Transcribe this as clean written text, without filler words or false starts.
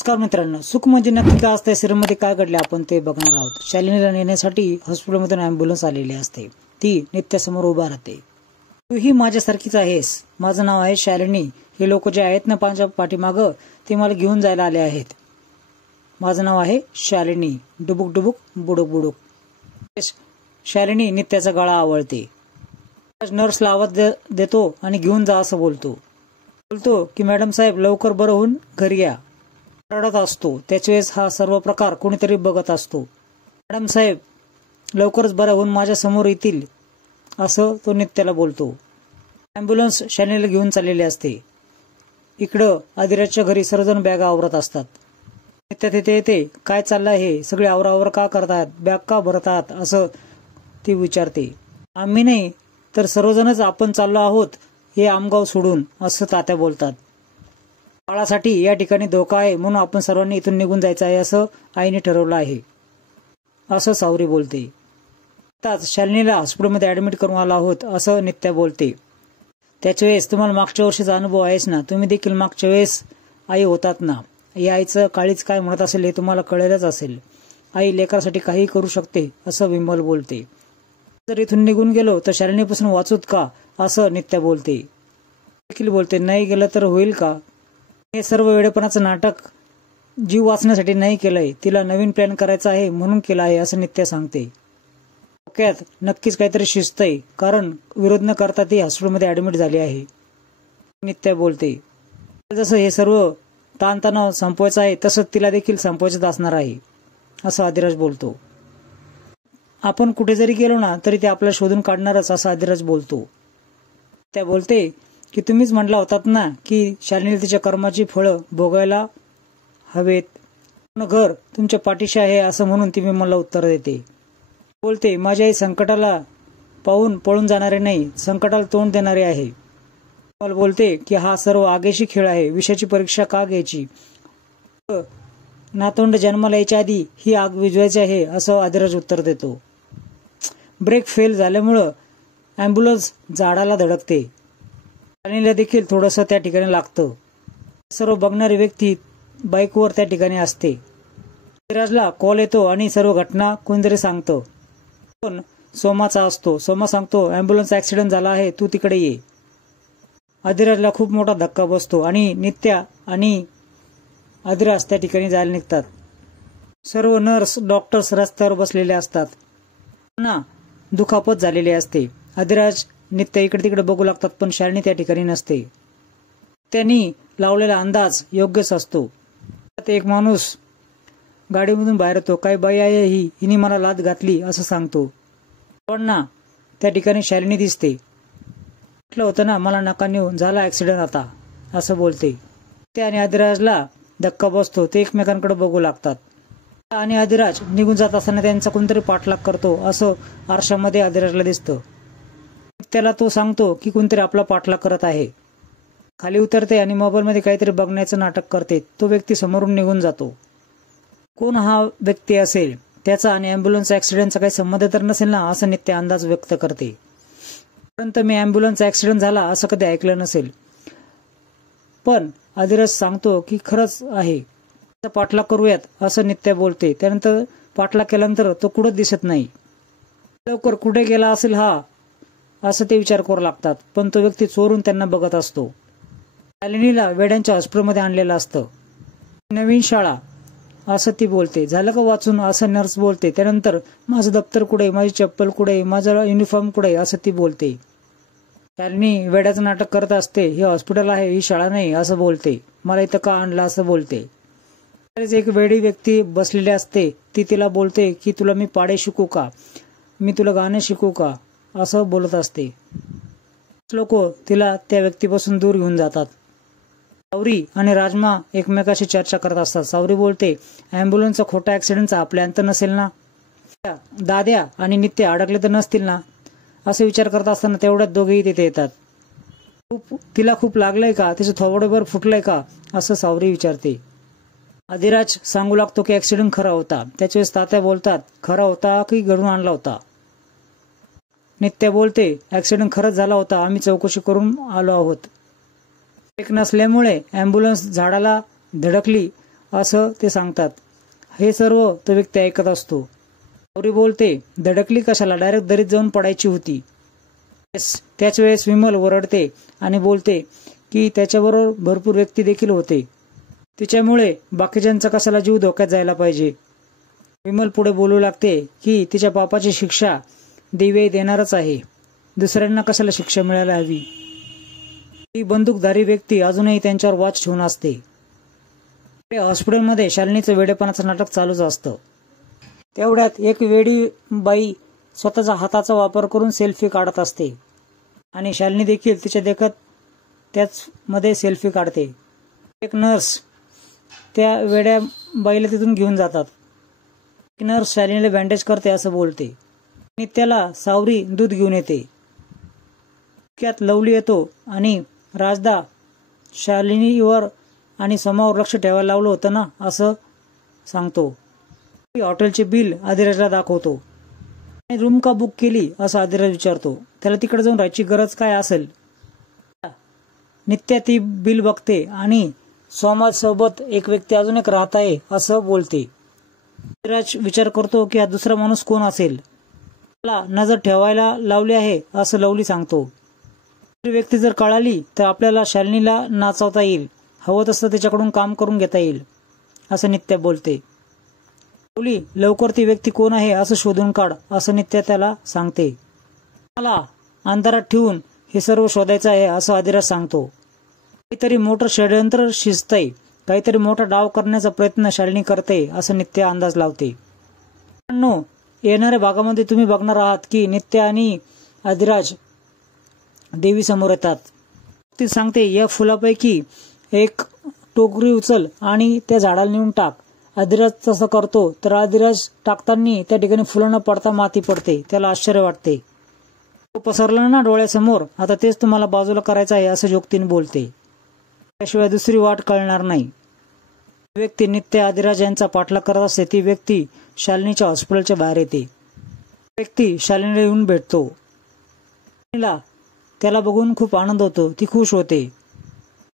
नमस्कार मित्रांनो, सुख म्हणजे नक्की काय असते, सिरमध्ये काय घडले आपण ते बघणार आहोत. शालिनीला नेण्यासाठी हॉस्पिटलमधून अँब्युलन्स आलेली असते. ती नित्यासमोर उभा राहते. तू ही माझ्यासारखीच आहेस. माझं नाव आहे शालिनी. हे लोक जे आहेत ना माझ्या पाठीमागं, ते मला घेऊन जायला आले आहेत. माझं नाव आहे शालिनी. डुबुक डुबुक बुडुक बुडुक. शालिनी नित्याचा गळा आवळते. नर्सला आवाज देतो आणि घेऊन जा असं बोलतो की मॅडम साहेब लवकर बरं होऊन घरी या. रडत असतो. त्याच्या वेळेस हा सर्व प्रकार कोणीतरी बघत असतो. मॅडम साहेब लवकरच बरं होऊन माझ्या समोर येतील असं तो नित्याला बोलतो. अँब्युलन्स शालिनीला घेऊन चाललेली असते. इकडं आदिराजच्या घरी सर्वजण बॅगा आवरत असतात. नित्या तिथे येते. काय चाललंय हे सगळे आवरावर का करतात, बॅग का भरतात असं ती विचारते. आम्ही नाही तर सर्वजणच आपण चाललो आहोत हे आमगाव सोडून असं तात्या बोलतात. बाळासाठी या ठिकाणी धोका आहे म्हणून आपण सर्वांनी इथून निघून जायचं आहे असं आईने ठरवलं आहे असं सावरी बोलते. आताच शालिनीला हॉस्पिटलमध्ये ऍडमिट करून आला आहोत असं नित्या बोलते. त्याच्या वेळेस तुम्हाला मागच्या वर्षीचा अनुभव आहेच ना, तुम्ही देखील मागच्या वेळेस आई होतात ना. या आईचं काळीच काय म्हणत असेल हे तुम्हाला कळलेलंच असेल. आई लेकरासाठी काही करू शकते असं विमल बोलते. जर इथून निघून गेलो तर शालिनीपासून वाचूत का असं नित्या बोलते. देखील बोलते नाही गेलं तर होईल का. हे सर्व वेडेपणाचं नाटक जीव वाचण्यासाठी नाही केलंय, तिला नवीन प्लॅन करायचा आहे म्हणून केला आहे असं नित्या सांगते. डोक्यात नक्कीच काहीतरी शिस्त आहे, कारण विरोध न करता ती हॉस्पिटलमध्ये ऍडमिट झाली आहे. नित्या बोलते जसं हे सर्व ताणतणाव संपवायचा आहे तसंच तिला देखील संपवायचं असणार आहे असं आदिराज बोलतो. आपण कुठे जरी गेलो ना तरी ते आपल्याला शोधून काढणारच असं आदिराज बोलतो. त्या बोलते की तुम्हीच म्हटला होतात ना की शालिनी तिच्या कर्माची फळं भोगायला हवेत. घर तुमच्या पाठीशी आहे असं म्हणून ती मला उत्तर देते. बोलते माझी आई संकटाला पाहून पळून जाणारे नाही, संकटाला तोंड देणारे आहे. मला बोलते की हा सर्व आगेशी खेळ आहे, विषयाची परीक्षा का घ्यायची. नातोंड जन्माला यायच्या आधी ही आग विझवायची आहे असं आदिराज उत्तर देतो. ब्रेक फेल झाल्यामुळं अँब्युलन्स झाडाला धडकते. शालिनीला देखील थोडंसं त्या ठिकाणी लागतं. सर्व बघणारी व्यक्ती बाईकवर त्या ठिकाणी असते. आदिराजला कॉल येतो आणि सर्व घटना कोणीतरी सांगतं. पण सोमाचा असतो. सोमा सांगतो अँब्युलन्स ऍक्सिडेंट झाला आहे, तू तिकडे ये. आदिराजला खूप मोठा धक्का बसतो आणि नित्या आणि आदिराज त्या ठिकाणी जायला निघतात. सर्व नर्स डॉक्टर्स रस्त्यावर बसलेले असतात. त्यांना दुखापत झालेली असते. आदिराज नित्या इकडे तिकडे बघू लागतात पण शालिनी त्या ठिकाणी नसते. त्यांनी लावलेला अंदाज योग्यच असतो. एक माणूस गाडीमधून बाहेर येतो. काय बाई आहे ही, हिने मला लाथ घातली असं सांगतो. पण ना त्या ठिकाणी शालिनी दिसते. म्हटलं होतं ना मला नका नेऊन, झाला ऍक्सिडेंट आता असं बोलते. ते आणि आदिराजला धक्का बसतो. ते एकमेकांकडे बघू लागतात आणि आदिराज निघून जात असताना त्यांचा कोणतरी पाठलाग करतो असं आरशामध्ये आदिराजला दिसतं. त्याला तो सांगतो की कोणतरी आपला पाठलाग करत आहे. खाली उतरते आणि मोबाईलमध्ये काहीतरी बघण्याचं नाटक करते. तो व्यक्ती समोरून निघून जातो. कोण हा व्यक्ती असेल, त्याचा आणि अँब्युलन्स ऍक्सिडेंटचा काही संबंध तर नसेल ना असं नित्य अंदाज व्यक्त करते. परंतु मी अँब्युलन्स ऍक्सिडेंट झाला असं कधी ऐकलं नसेल. पण आदिराज सांगतो की खरंच आहे, पाठलाग करूयात असं नित्या बोलते. त्यानंतर पाठलाग केल्यानंतर तो कुठंच दिसत नाही. लवकर कुठे गेला असेल हा असं ते विचार करू लागतात. पण तो व्यक्ती चोरून त्यांना बघत असतो. शालिनीला वेड्यांच्या हॉस्पिटलमध्ये आणलेलं असतं. नवीन शाळा असं ती बोलते. झालं का वाचून असं नर्स बोलते. त्यानंतर माझं दप्तर कुठे, माझी चप्पल कुठे, माझा युनिफॉर्म कुठे असं ती बोलते. शालिनी वेड्याचं नाटक करत असते. हे हॉस्पिटल आहे, ही शाळा नाही असं बोलते. मला इथं का आणलं असं बोलते. एक वेडी व्यक्ती बसलेली असते. ती तिला बोलते की तुला मी पाडे शिकू का, मी तुला गाणं शिकू का असं बोलत असते. लोक तिला त्या व्यक्तीपासून दूर घेऊन जातात. सावरी आणि राजमा एकमेकाशी चर्चा करत असतात. सावरी बोलते अँब्युलन्सचा खोटा ऍक्सिडेंटचा आपल्या अंत नसेल ना, दाद्या आणि नित्य अडकले तर नसतील ना असे विचार करत असताना तेवढ्यात दोघेही तिथे येतात. तिला खूप लागलंय का, तिचं थोबडभर फुटलंय का असं सावरी विचारते. आदिराज सांगू लागतो की ऍक्सिडेंट खरा होता. त्याच्यावेळेस तात्या बोलतात खरा होता की घडून आणला होता. नित्या बोलते ऍक्सिडेंट खरंच झाला होता, आम्ही चौकशी करून आलो आहोत. ब्रेक नसल्यामुळे अँब्युलन्स झाडाला धडकली असं ते सांगतात. हे सर्व तो व्यक्ती ऐकत असतो. सावरी बोलते, धडकली कशाला, डायरेक्ट दरीत जाऊन पडायची होती. त्याच वेळेस विमल ओरडते आणि बोलते की त्याच्याबरोबर भरपूर व्यक्ती देखील होते, तिच्यामुळे बाकीच्यांचा कशाला जीव धोक्यात जायला पाहिजे. विमल पुढे बोलू लागते की तिच्या पापाची शिक्षा देवी देणारच आहे, दुसऱ्यांना कशाला शिक्षा मिळायला हवी. ही बंदूकधारी व्यक्ती अजूनही त्यांच्यावर वॉच ठेवून असते. हॉस्पिटलमध्ये शालिनीचं वेडेपणाचं नाटक चालूच असतं. तेवढ्यात एक वेडी बाई स्वतःच्या हाताचा वापर करून सेल्फी काढत असते आणि शालिनी देखील तिच्या देखत त्याच मध्ये सेल्फी काढते. एक नर्स त्या वेड्या बाईला तिथून घेऊन जातात. एक नर्स शालिनीला बँडेज करते असं बोलते आणि त्याला सावरी दूध घेऊन येते. इतक्यात लवली येतो आणि राजदा शालिनीवर आणि समावर लक्ष ठेवायला लावलं होतं ना असं सांगतो. हॉटेलचे बिल आदिराजला दाखवतो. रूम का बुक केली असं आदिराज विचारतो. त्याला तिकडे जाऊन राहायची गरज काय असेल. नित्या ती बिल बघते आणि सोमाज सोबत एक व्यक्ती अजून एक राहत आहे असं बोलते. आदिराज विचार करतो की हा दुसरा माणूस कोण असेल. त्याला नजर ठेवायला लावली आहे असं लवली सांगतो. व्यक्ती जर कळाली तर आपल्याला शालिनीला नाचवता येईल, हवं तसं त्याच्याकडून काम करून घेता येईल असं नित्या बोलते. लवली लवकर ती व्यक्ती कोण आहे असं शोधून काढ असं नित्या त्याला सांगते. मला अंधारात ठेवून हे सर्व शोधायचं आहे असं आदिराज सांगतो. काहीतरी मोठं षड्यंत्र शिजतंय, काहीतरी मोठा डाव करण्याचा प्रयत्न शालिनी करते असं नित्या अंदाज लावते. मित्रांनो, येणाऱ्या भागामध्ये तुम्ही बघणार आहात की नित्या आणि आदिराज देवी समोर येतात. ती सांगते, या फुलापैकी एक टोकरी उचल आणि त्या झाडाला नेऊन टाक. आदिराज तसं करतो तर आदिराज टाकताना त्या ठिकाणी फुलं न पडता माती पडते. त्याला आश्चर्य वाटते. तो पसरला ना डोळ्यासमोर, आता तेच तुम्हाला बाजूला करायचं आहे असं जोगतीने बोलते. त्याशिवाय दुसरी वाट कळणार नाही. व्यक्ती नित्य आदिराज यांचा पाठलाग करत असते. ती व्यक्ती शालिनीच्या हॉस्पिटलच्या बाहेर येते. व्यक्ती शालिनीला येऊन भेटतो. त्याला बघून खूप आनंद होतो. ती खुश होते.